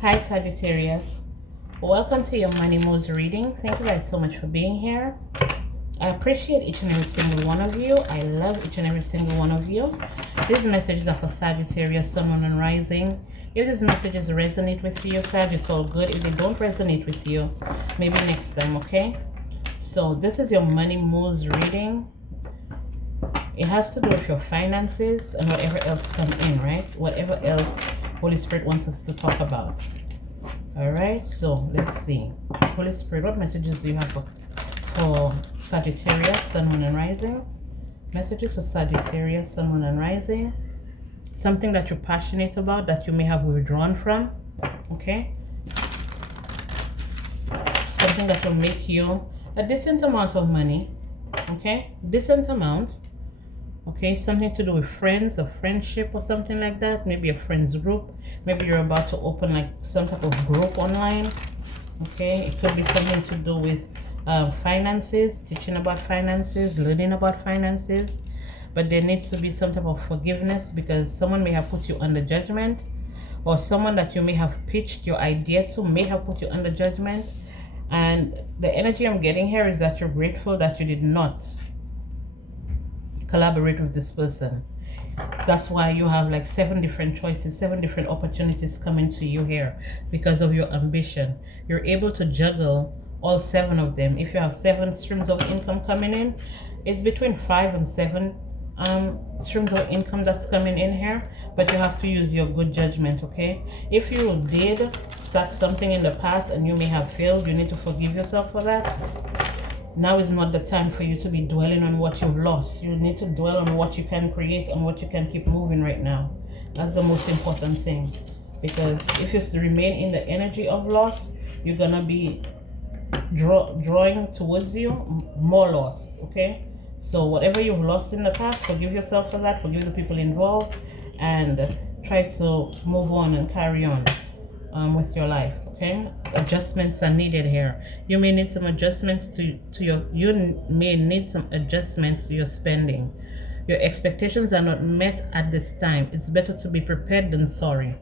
Hi Sagittarius, welcome to your money moves reading. Thank you guys so much for being here. I appreciate each and every single one of you. I love each and every single one of you. These messages are for Sagittarius, Sun, Moon, and Rising. If these messages resonate with you, Sag, it's all good. If they don't resonate with you, maybe next time, okay? So this is your money moves reading. It has to do with your finances and whatever else come in, right? Whatever else Holy Spirit wants us to talk about. All right, so let's see. Holy Spirit, what messages do you have for Sagittarius, Sun, Moon, and Rising? Messages for Sagittarius, Sun, Moon, and Rising. Something that you're passionate about that you may have withdrawn from, okay? Something that will make you a decent amount of money, okay? Decent amount, okay? Something to do with friends or friendship or something like that. Maybe a friends group. Maybe you're about to open like some type of group online, okay? It could be something to do with finances, teaching about finances, learning about finances. But there needs to be some type of forgiveness because someone may have put you under judgment, or someone that you may have pitched your idea to may have put you under judgment. And the energy I'm getting here is that you're grateful that you did not collaborate with this person. That's why you have like 7 different choices, 7 different opportunities coming to you here because of your ambition. You're able to juggle all 7 of them. If you have 7 streams of income coming in, it's between 5 and 7 streams of income that's coming in here, but you have to use your good judgment, okay? If you did start something in the past and you may have failed, you need to forgive yourself for that. Now is not the time for you to be dwelling on what you've lost. You need to dwell on what you can create and what you can keep moving right now. That's the most important thing, because if you remain in the energy of loss, you're gonna be drawing towards you more loss, okay? So whatever you've lost in the past, forgive yourself for that, forgive the people involved, and try to move on and carry on with your life, okay? Adjustments are needed here. You may need some adjustments to your spending. Your expectations are not met at this time. It's better to be prepared than sorry.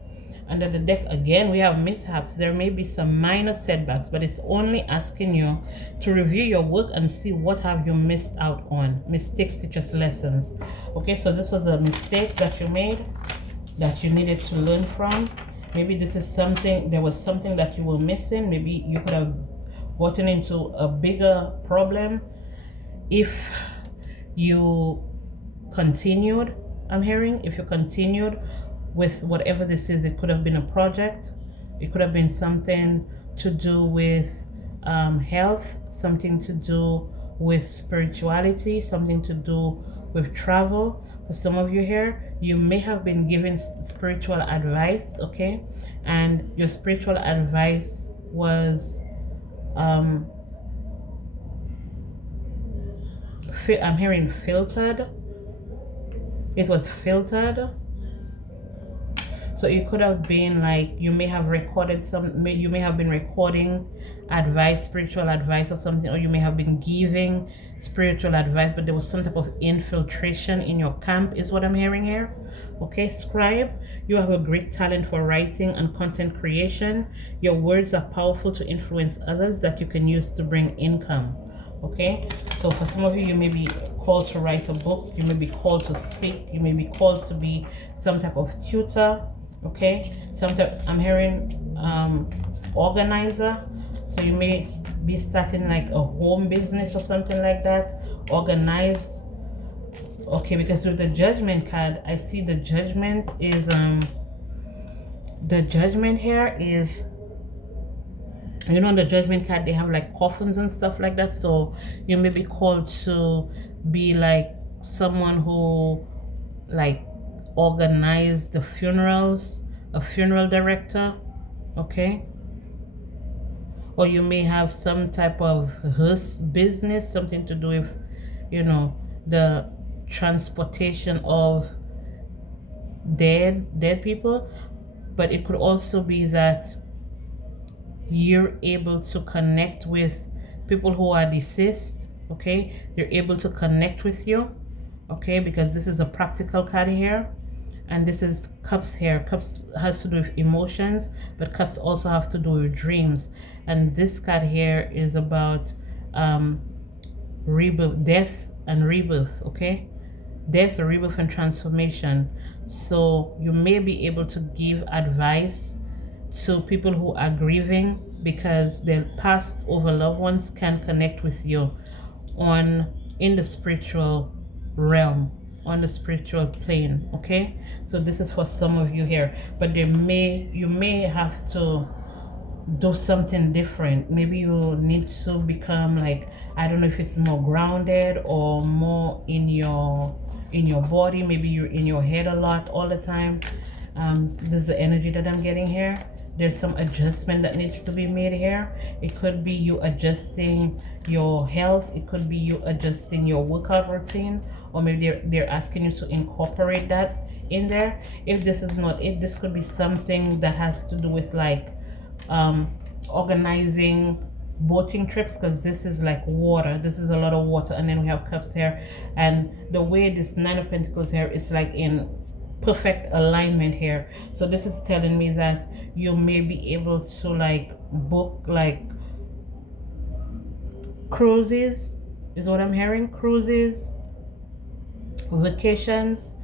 Under the deck again, we have mishaps. There may be some minor setbacks, but it's only asking you to review your work and see what have you missed out on. Mistakes teach us lessons. Okay, so this was a mistake that you made that you needed to learn from. Maybe this is something, there was something that you were missing. Maybe you could have gotten into a bigger problem if you continued. I'm hearing if you continued with whatever this is. It could have been a project, it could have been something to do with health, something to do with spirituality, something to do with travel. For some of you here, you may have been given spiritual advice, okay, and your spiritual advice was I'm hearing filtered. It was filtered. So it could have been like you may have recorded you may have been recording advice, spiritual advice or something, or you may have been giving spiritual advice, but there was some type of infiltration in your camp is what I'm hearing here. Okay, scribe, you have a great talent for writing and content creation. Your words are powerful to influence others that you can use to bring income. Okay, so for some of you, you may be called to write a book, you may be called to speak, you may be called to be some type of tutor. Okay, sometimes I'm hearing organizer, so you may be starting like a home business or something like that. Organize. Okay, because with the judgment card, I see the judgment is the judgment here is, you know, on the judgment card they have like coffins and stuff like that. So you may be called to be like someone who like organize the funerals, a funeral director, okay? Or you may have some type of hearse business, something to do with, you know, the transportation of dead people. But it could also be that you're able to connect with people who are deceased, okay? They're able to connect with you, okay? Because this is a practical card here. And this is cups here. Cups has to do with emotions, but cups also have to do with dreams. And this card here is about rebirth, death and rebirth. Okay, death, rebirth, and transformation. So you may be able to give advice to people who are grieving, because their past over loved ones can connect with you on in the spiritual realm, on the spiritual plane. Okay, so this is for some of you here, but you may have to do something different. Maybe you need to become like, I don't know if it's more grounded or more in your body. Maybe you're in your head a lot all the time. This is the energy that I'm getting here. There's some adjustment that needs to be made here. It could be you adjusting your health. It could be you adjusting your workout routine, or maybe they're asking you to incorporate that in there. If this is not it, this could be something that has to do with like organizing boating trips, because this is like water. This is a lot of water, and then we have cups here, and the way this Nine of Pentacles here is like in perfect alignment here. So this is telling me that you may be able to like book like cruises, is what I'm hearing. Cruises, vacations,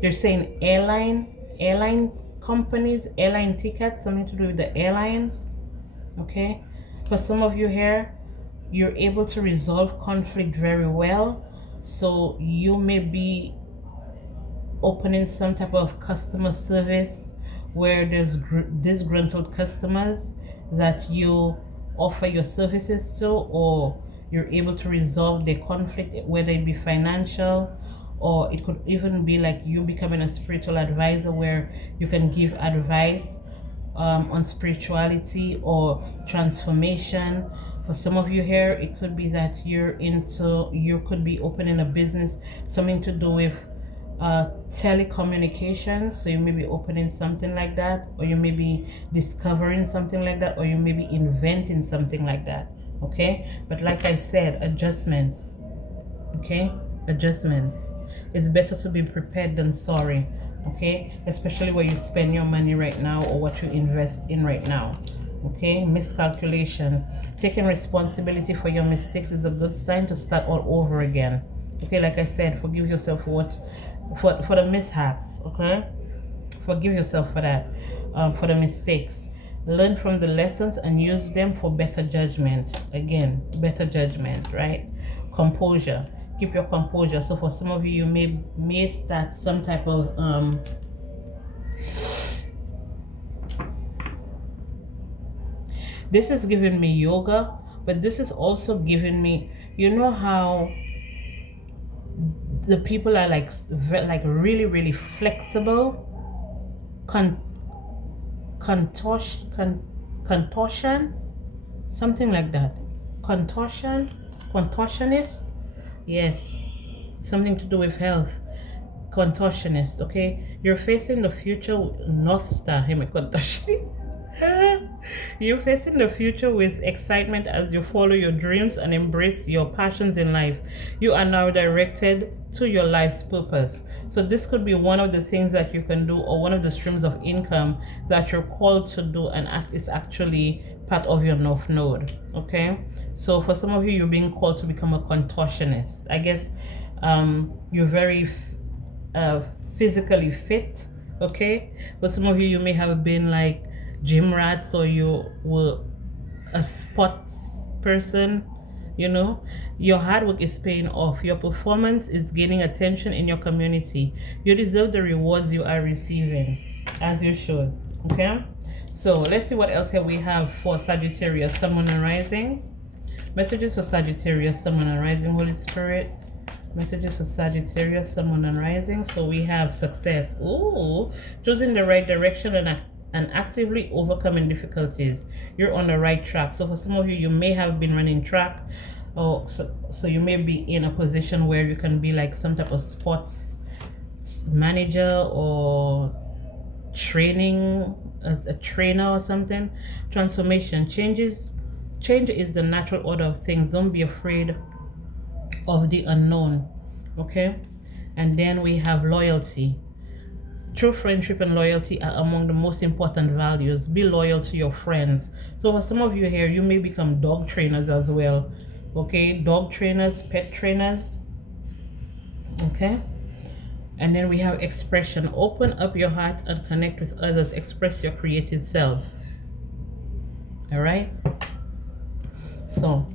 they're saying airline companies, airline tickets, something to do with the airlines. Okay, for some of you here, you're able to resolve conflict very well. So you may be opening some type of customer service where there's disgruntled customers that you offer your services to, or you're able to resolve their conflict, whether it be financial, or it could even be like you becoming a spiritual advisor where you can give advice on spirituality or transformation. For some of you here, it could be that you could be opening a business, something to do with telecommunications. So you may be opening something like that, or you may be discovering something like that, or you may be inventing something like that. Okay, but like I said, adjustments. Okay, adjustments. It's better to be prepared than sorry. Okay, especially where you spend your money right now or what you invest in right now. Okay, miscalculation. Taking responsibility for your mistakes is a good sign to start all over again. Okay, like I said, forgive yourself for the mishaps. Okay, forgive yourself for that, for the mistakes. Learn from the lessons and use them for better judgment. Again, better judgment, right? Composure. Keep your composure. So for some of you, you may start some type of this is giving me yoga, but this is also giving me, you know how the people are like really flexible, contortion, something like that, contortionist. Yes, something to do with health. Contortionist. Okay, you're facing the future. North Star. Hey, my contortionist. You're facing the future with excitement as you follow your dreams and embrace your passions in life. You are now directed to your life's purpose. So this could be one of the things that you can do, or one of the streams of income that you're called to do, and it's actually part of your North Node. Okay, so for some of you, you're being called to become a contortionist. I guess you're very physically fit. Okay, but some of you may have been like gym rats, or you were a sports person. You know, your hard work is paying off. Your performance is gaining attention in your community. You deserve the rewards you are receiving, as you should. Okay, so let's see what else here we have for Sagittarius, Sun, Moon, and Rising. Messages for Sagittarius, Sun, Moon, and Rising. Holy Spirit, messages for Sagittarius, Sun, Moon, and Rising. So we have success. Ooh, choosing the right direction and actively overcoming difficulties. You're on the right track. So for some of you, you may have been running track, or so you may be in a position where you can be like some type of sports manager or training as a trainer or something. Transformation, changes change is the natural order of things. Don't be afraid of the unknown. Okay. And then we have loyalty. True friendship and loyalty are among the most important values. Be loyal to your friends. So for some of you here, you may become dog trainers as well. Okay, dog trainers, pet trainers. Okay. And then we have expression. Open up your heart and connect with others. Express your creative self. All right. So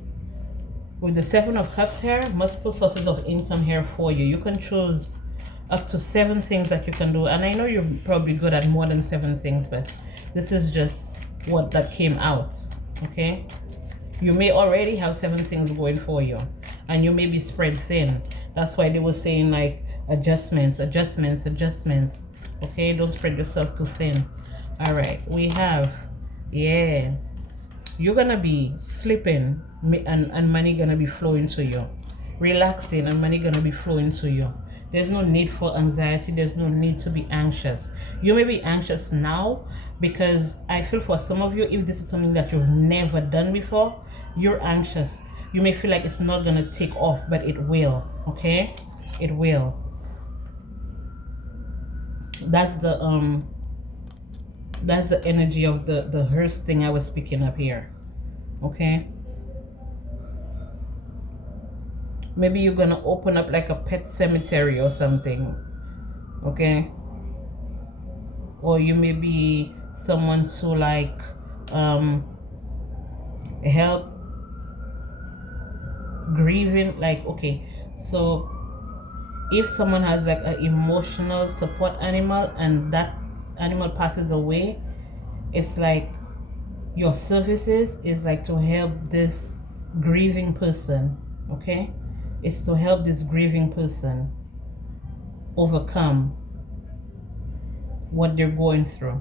with the 7 of Cups here, multiple sources of income here for you. You can choose up to 7 things that you can do. And I know you're probably good at more than 7 things, but this is just what that came out. Okay. You may already have 7 things going for you, and you may be spread thin. That's why they were saying like adjustments. Okay, don't spread yourself too thin. All right, we have, yeah, you're gonna be sleeping and money gonna be flowing to you, relaxing and money gonna be flowing to you. There's no need for anxiety. There's no need to be anxious. You may be anxious now because I feel for some of you, if this is something that you've never done before, you're anxious. You may feel like it's not going to take off, but it will. Okay? It will. That's the energy of the hearse thing I was picking up here. Okay? Maybe you're gonna open up like a pet cemetery or something. Okay? Or you may be someone to like help grieving. Like, okay, so if someone has like an emotional support animal and that animal passes away, it's like your services is like to help this grieving person. Okay? Is to help this grieving person overcome what they're going through.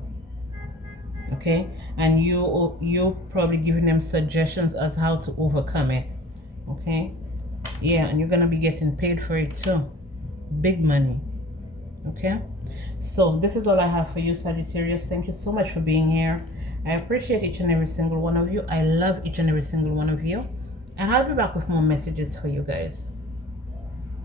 Okay? And you probably giving them suggestions as how to overcome it. Okay? Yeah, and you're gonna be getting paid for it too. Big money. Okay? So this is all I have for you, Sagittarius. Thank you so much for being here. I appreciate each and every single one of you. I love each and every single one of you. And I'll be back with more messages for you guys.